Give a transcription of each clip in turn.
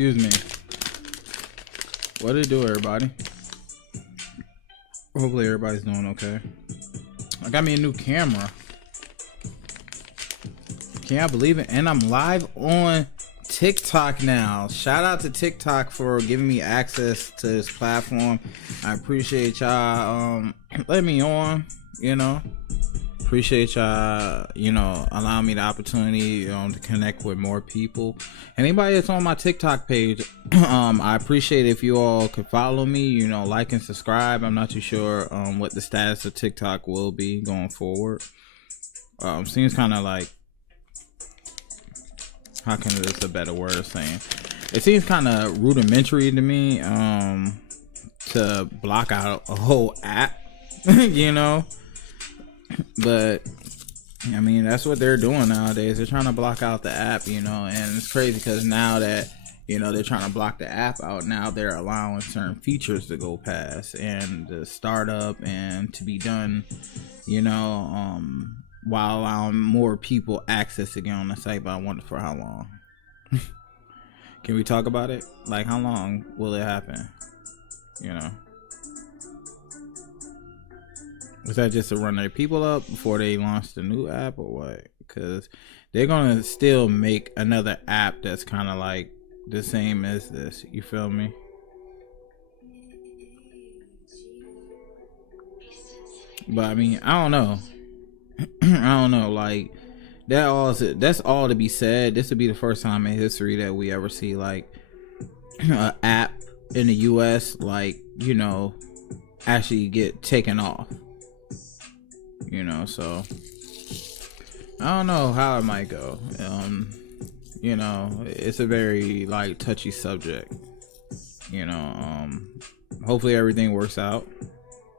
Excuse me. What it do, everybody? Hopefully everybody's doing okay. I got me a new camera. Can y'all believe it? And I'm live on TikTok now. Shout out to TikTok for giving me access to this platform. I appreciate y'all letting me on, you know. Appreciate y'all, you know, allowing me the opportunity to connect with more people. Anybody that's on my TikTok page, I appreciate if you all could follow me, you know, like and subscribe. I'm not too sure what the status of TikTok will be going forward. Seems kind of like, how can this a better word of saying? It seems kind of rudimentary to me to block out a whole app, you know. But I mean, that's what they're doing nowadays. They're trying to block out the app, you know, and it's crazy because now that, you know, they're trying to block the app out, now they're allowing certain features to go past and to start up and to be done, you know, while allowing more people access to get on the site. But I wonder for how long. Can we talk about it? Like, how long will it happen? You know, is that just to run their people up before they launch the new app, or what? Because they're gonna still make another app that's kind of like the same as this. You feel me? But I mean, I don't know. I don't know. Like, that's all to be said. This would be the first time in history that we ever see like an app in the US, like, you know, actually get taken off. You know, so I don't know how it might go. You know, it's a very like touchy subject. You know, hopefully everything works out,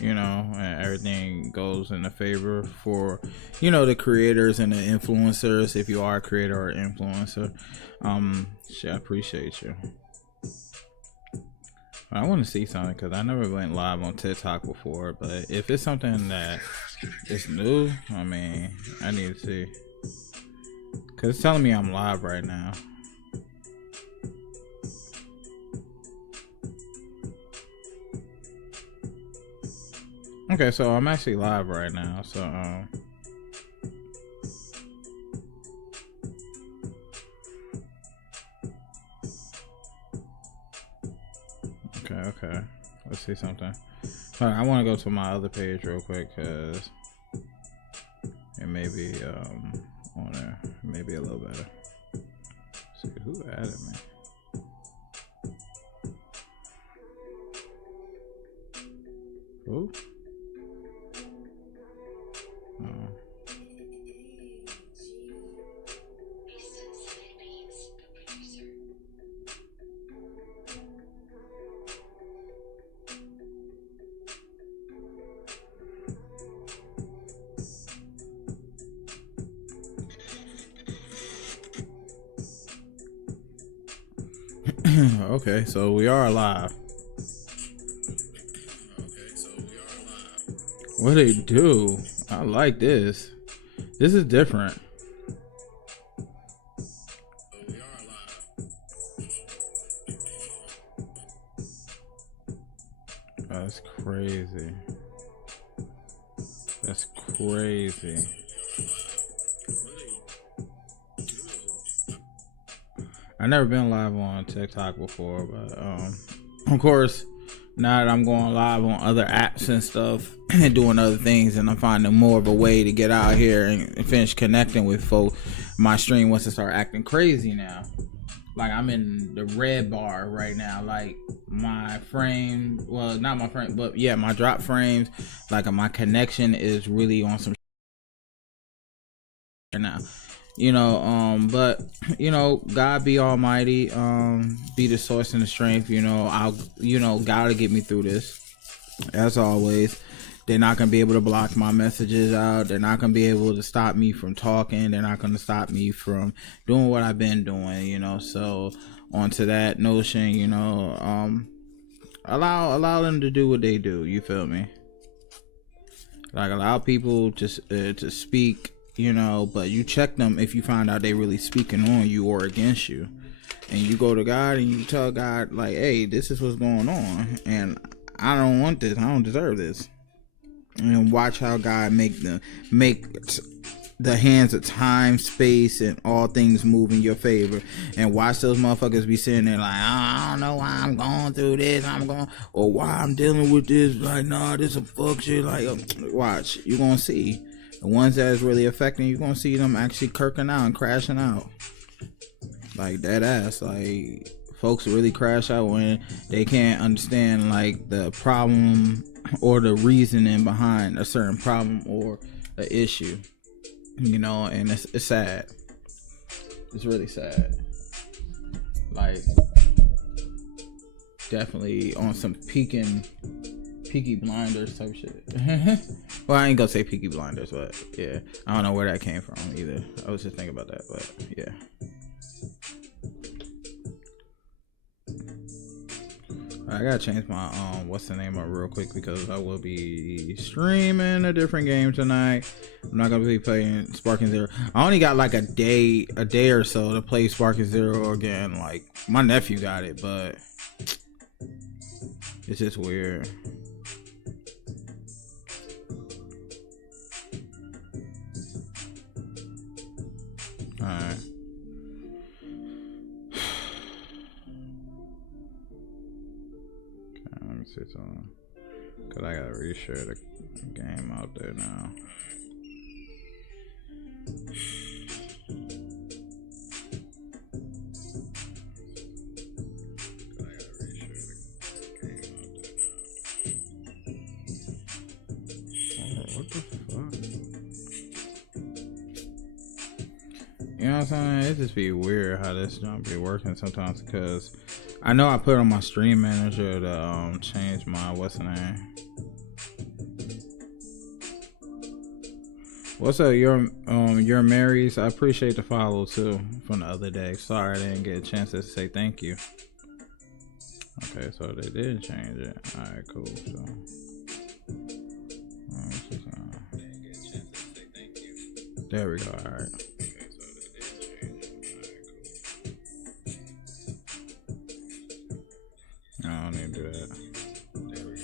you know, and everything goes in the favor for, you know, the creators and the influencers. If you are a creator or influencer, shit, I appreciate you. I want to see something because I never went live on TikTok before, but if it's something that is new, I mean, I need to see, because it's telling me I'm live right now. Okay, so I'm actually live right now, so okay, let's see something. All right, I want to go to my other page real quick because it may be on there, maybe a little better. Let's see who added me. Who? Okay, so we are live. What they do? I like this. This is different. That's crazy. That's crazy. I've never been live on TikTok before, but of course, now that I'm going live on other apps and stuff and doing other things, and I'm finding more of a way to get out here and finish connecting with folks, my stream wants to start acting crazy now. Like, I'm in the red bar right now. Like, my frame, well, not my frame, but yeah, my drop frames, like my connection is really on some right now. You know, but you know, God be almighty, be the source and the strength. You know, gotta get me through this. As always, they're not gonna be able to block my messages out. They're not gonna be able to stop me from talking. They're not gonna stop me from doing what I've been doing, you know. So onto that notion, you know, allow them to do what they do. You feel me? Like, allow people to speak, you know, but you check them if you find out they really speaking on you or against you. and you go to God and you tell God like, hey, this is what's going on, and I don't want this, I don't deserve this. And watch how God make the hands of time, space, and all things move in your favor. And watch those motherfuckers be sitting there like, I don't know why I'm going through this, or why I'm dealing with this, like, nah, this a fuck shit. Like, watch, you're gonna see the ones that is really affecting, you're gonna see them actually kirking out and crashing out. Like, that ass. Like, folks really crash out when they can't understand like the problem or the reasoning behind a certain problem or the issue. You know, and it's sad. It's really sad. Like, definitely on some Peaky Blinders type shit. Well, I ain't gonna say Peaky Blinders, but yeah, I don't know where that came from either. I was just thinking about that, but yeah. I gotta change my what's the name up real quick, because I will be streaming a different game tonight. I'm not gonna be playing Sparking Zero. I only got like a day or so to play Sparking Zero again. Like, my nephew got it, but it's just weird. Alright. Let me see something, cause I gotta reshare the game out there now. Oh, what the fuck? You know what I'm saying? It just be weird how this jump be working sometimes, because I know I put on my stream manager to change my what's the name. What's up, your Marys? I appreciate the follow too from the other day. Sorry I didn't get a chance to say thank you. Okay, so they did change it. Alright, cool. So there we go. Alright. I don't need to do that. There we go.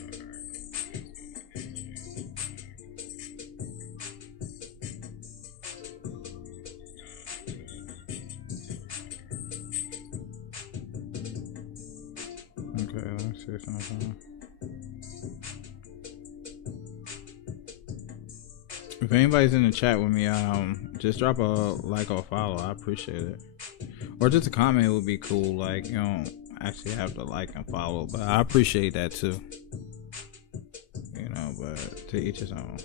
Okay, let me see something. If anybody's in the chat with me, just drop a like or follow. I appreciate it. Or just a comment would be cool. Like, you know, actually have to like and follow, but I appreciate that too, you know, but to each his own.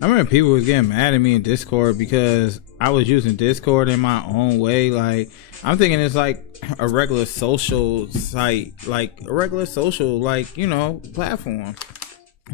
I remember people was getting mad at me in Discord because I was using Discord in my own way. Like, I'm thinking it's like a regular social site, like a regular social, like, you know, platform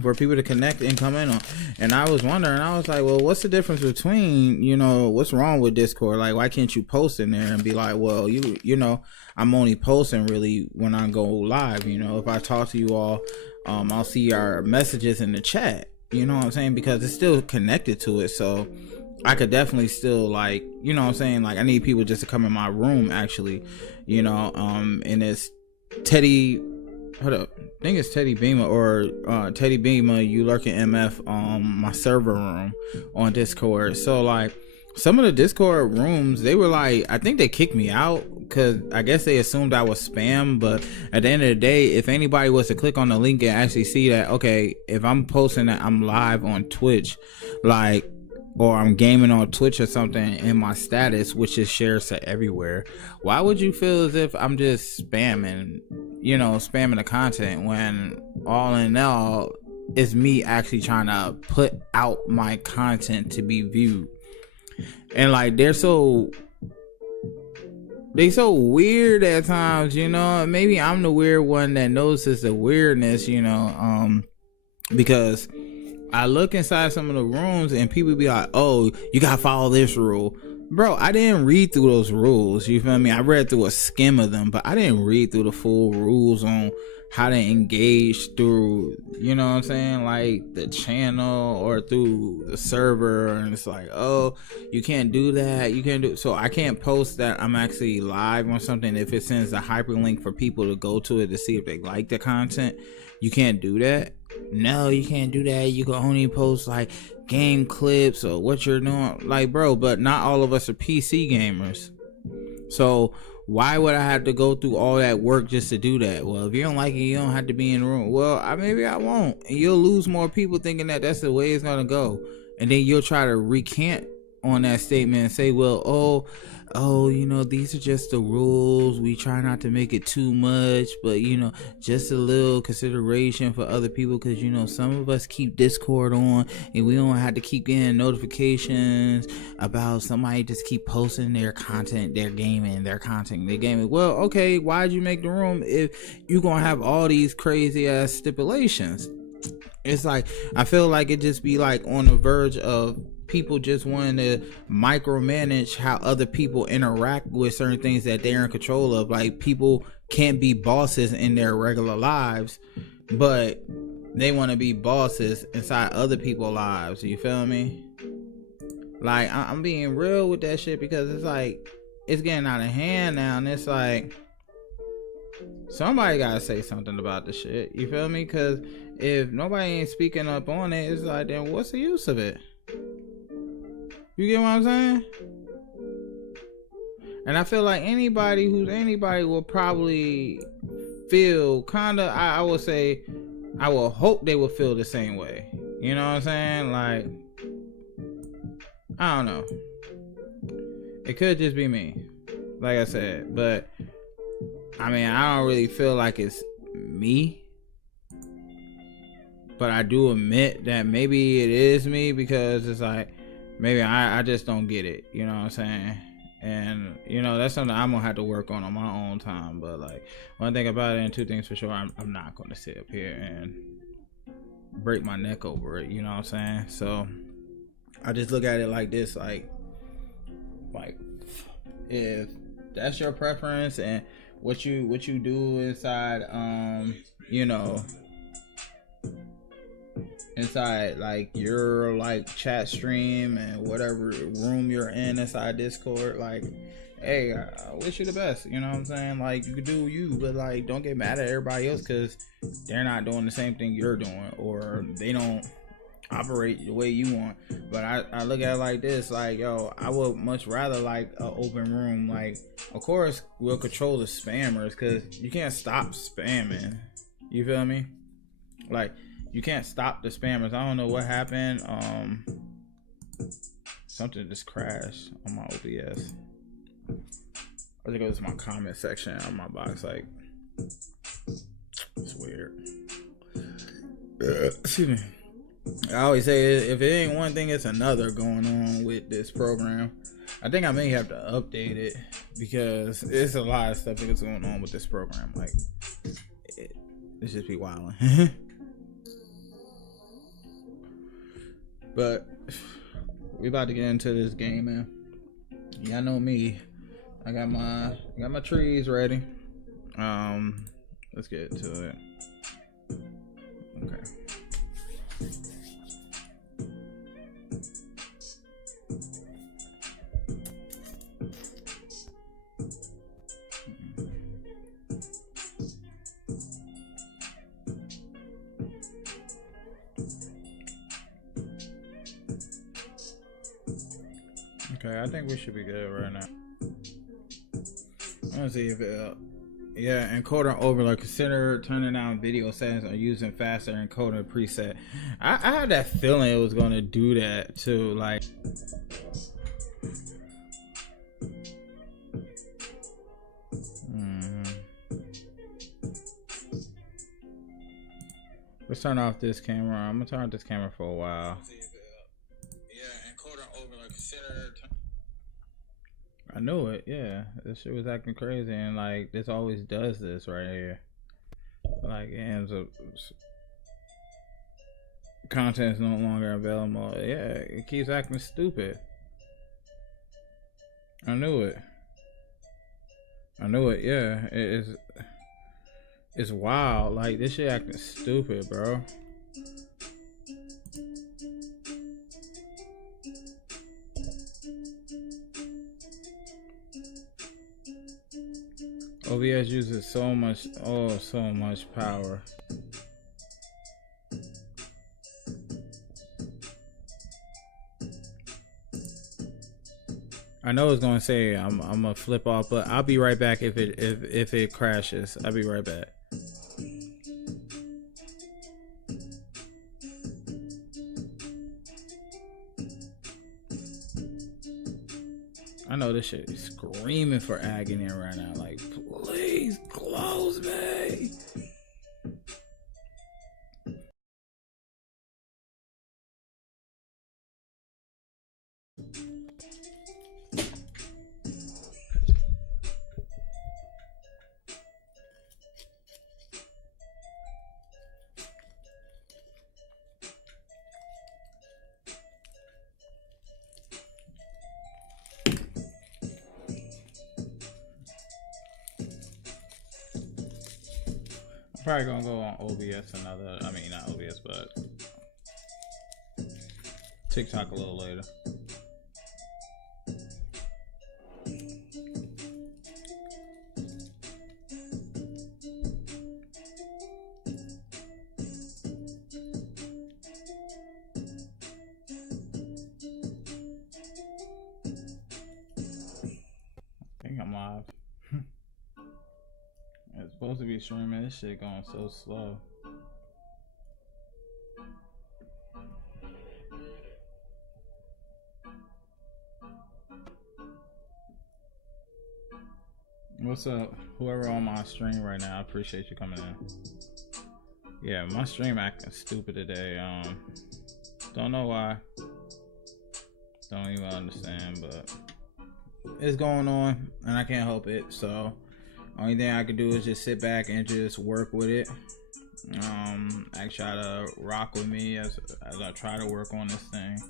for people to connect and come in on. And I was wondering, I was like, well, what's the difference between, you know, what's wrong with Discord? Like, why can't you post in there and be like, well, you know, I'm only posting really when I go live. You know, if I talk to you all, I'll see our messages in the chat, you know what I'm saying? Because it's still connected to it. So I could definitely still, like, you know what I'm saying? Like, I need people just to come in my room, actually, you know, and it's Teddy, hold up, I think it's Teddy Beamer or Teddy Beamer, you lurking MF on my server room on Discord. So like some of the Discord rooms, they were like, I think they kicked me out because I guess they assumed I was spam. But at the end of the day, if anybody was to click on the link and actually see that, okay, if I'm posting that I'm live on Twitch, like, or I'm gaming on Twitch or something in my status, which is shared to everywhere, why would you feel as if I'm just spamming, you know, spamming the content, when all in all it's me actually trying to put out my content to be viewed? And like, they so weird at times, you know. Maybe I'm the weird one that notices the weirdness, you know, because I look inside some of the rooms and people be like, oh, you gotta follow this rule. Bro, I didn't read through those rules, you feel me? I read through a skim of them, but I didn't read through the full rules on how to engage through, you know what I'm saying, like the channel or through the server, and it's like, oh, you can't do that, you can't do, so I can't post that I'm actually live on something if it sends a hyperlink for people to go to it to see if they like the content. You can't do that. No, you can't do that. You can only post like game clips or what you're doing, like, bro, but not all of us are PC gamers, so why would I have to go through all that work just to do that? Well, if you don't like it, you don't have to be in the room. Well, maybe I won't. And you'll lose more people thinking that that's the way it's going to go. And then you'll try to recant on that statement and say, well, oh, you know, these are just the rules. We try not to make it too much, but, you know, just a little consideration for other people, because, you know, some of us keep Discord on and we don't have to keep getting notifications about somebody just keep posting their content, their gaming. Well, okay, why'd you make the room if you're gonna have all these crazy ass stipulations? It's like, I feel like it just be like on the verge of people just wanting to micromanage how other people interact with certain things that they're in control of. Like, people can't be bosses in their regular lives, but they want to be bosses inside other people's lives. You feel me? Like, I'm being real with that shit, because it's like, it's getting out of hand now, and it's like, somebody gotta say something about the shit. You feel me? Because if nobody ain't speaking up on it, it's like, then what's the use of it? You get what I'm saying? And I feel like anybody who's anybody will probably feel kind of, I would say, I will hope they will feel the same way. You know what I'm saying? Like, I don't know. It could just be me, like I said, but I mean, I don't really feel like it's me, but I do admit that maybe it is me, because it's like, maybe I just don't get it, you know what I'm saying? And, you know, that's something I'm gonna have to work on my own time. But like, one thing about it, and two things for sure, I'm not gonna sit up here and break my neck over it, you know what I'm saying? So I just look at it like this, like if that's your preference and what you do inside, you know, inside like your like chat stream and whatever room you're in inside Discord, like, hey, I wish you the best, you know what I'm saying? Like, you can do you, but like, don't get mad at everybody else because they're not doing the same thing you're doing, or they don't operate the way you want. But I look at it like this, like, yo, I would much rather like an open room. Like, of course we'll control the spammers, because you can't stop spamming, you feel me? Like, you can't stop the spammers. I don't know what happened. Something just crashed on my OBS. I think it was my comment section on my box. Like, it's weird. Excuse me. I always say, if it ain't one thing, it's another going on with this program. I think I may have to update it, because it's a lot of stuff that's going on with this program. Like, it's just be wilding. But we about to get into this game, man. Y'all know me. I got my trees ready. Let's get to it. Okay. Okay, I think we should be good right now. Let's see if yeah, encoder overlay. Consider turning down video settings or using faster encoder preset. I had that feeling it was gonna do that too. Like, let's turn off this camera. I'm gonna turn off this camera for a while. I knew it, yeah. This shit was acting crazy, and like, this always does this right here. Like, it ends up, content is no longer available. Yeah, it keeps acting stupid. I knew it, yeah. It's wild. Like, this shit acting stupid, bro. OBS uses so much power. I know it's gonna say I'm gonna flip off, but I'll be right back if it crashes. I'll be right back. I know this shit is screaming for agony right now. Like, please close me. Probably gonna go on OBS not OBS, but TikTok a little later. I think I'm live. It's supposed to be streaming. This shit going so slow. What's up? Whoever on my stream right now, I appreciate you coming in. Yeah, my stream acting stupid today. Don't know why. Don't even understand, but it's going on and I can't help it. So only thing I can do is just sit back and just work with it. Ask y'all to rock with me as I try to work on this thing.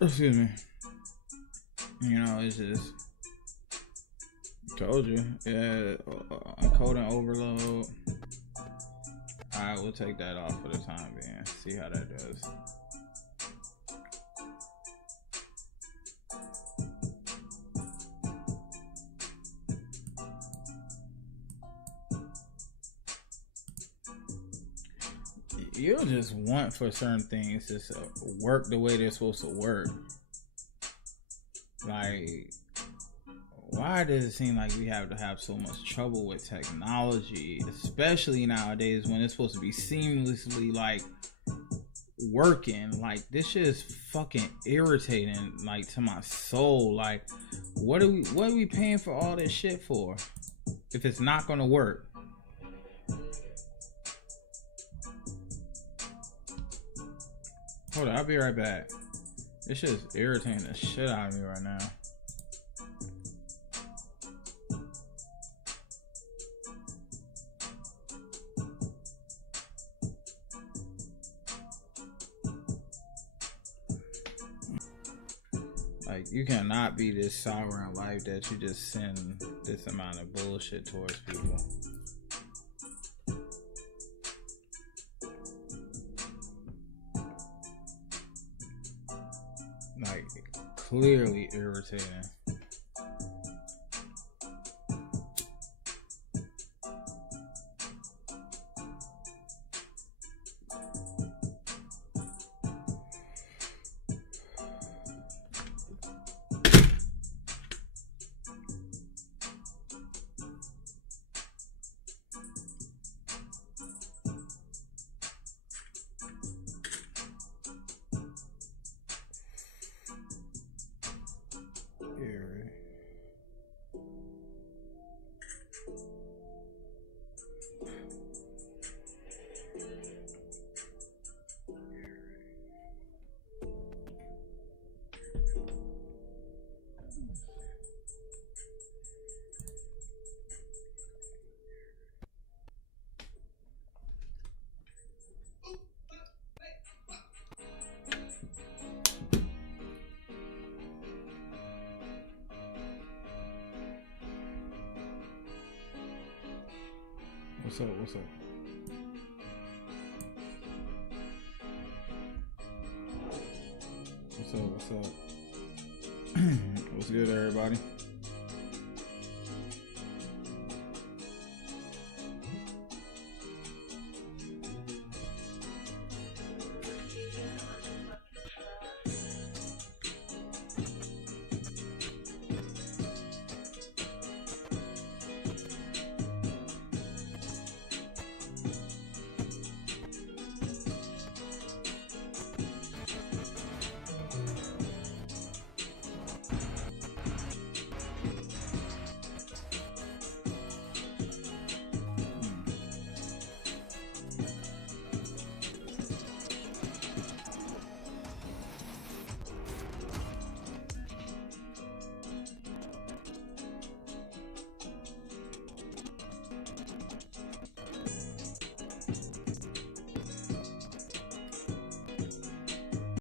Excuse me. You know, it's just told you. Yeah, encoding overload. Alright, we'll take that off for the time being. See how that does. You'll just want for certain things to work the way they're supposed to work. Like, why does it seem like we have to have so much trouble with technology, especially nowadays when it's supposed to be seamlessly like working? Like, this shit is fucking irritating, like, to my soul. Like, what are we paying for all this shit for if it's not gonna work? Hold on, I'll be right back. This shit is irritating the shit out of me right now. Like, you cannot be this sour in life that you just send this amount of bullshit towards people. Like, clearly irritating. What's up? What's up? What's up? What's up? What's good, everybody?